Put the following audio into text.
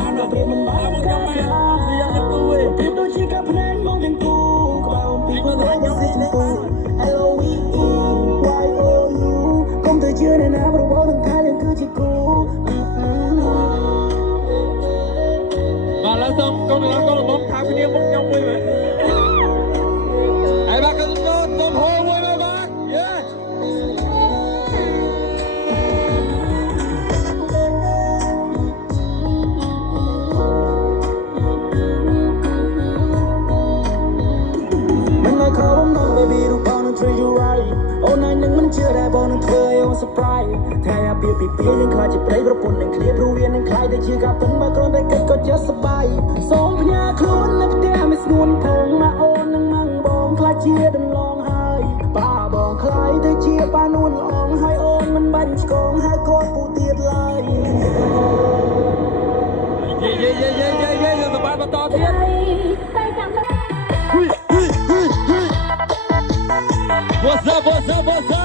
បានដល់ពេលមិនបានមកខ្ញុំមែនយ៉ាងទៅវិញពីដូចជាការភ្នែកមកទាំងគូក្បៅពីព្រោះតែខ្ញុំនេះបាន LOVE YOU កុំទៅជឿអ្នកណាប្រវត្តិថាយើងគឺជាគូបាទឡើយសូមកូនឡើងកូនល្មមថាគ្នាមុខខ្ញុំមួយមែនហើយបាទកូនហូរមួយណាបាទយេbaby រូបបងនឹង treat you right អូនឯងនឹងមិនជឿតែបងនឹងធ្វើឲ្យអូន surprise ថ្ងៃអាពាហ៍ពិពាហ៍យើងខ្លាចជាប្តីប្រពន្ធនឹងគ្នាព្រោះវានឹងខ្លាចតែជាការពិនបើគ្រាន់តែគិតក៏ចិត្តសប្បាយសូមផ្ញើខ្លួននៅផ្ទះមិនស្ងួនធំមកអូននឹងម៉ាំងបងខ្លាចជាដំឡងហើយបាបងខ្លាយទៅជាបានួនល្អងហើយអូនមិនបាញ់ឆ្កងហើយគាត់ពូទៀតឡើយយេយើងសប្បាយបន្តទៀត What's up?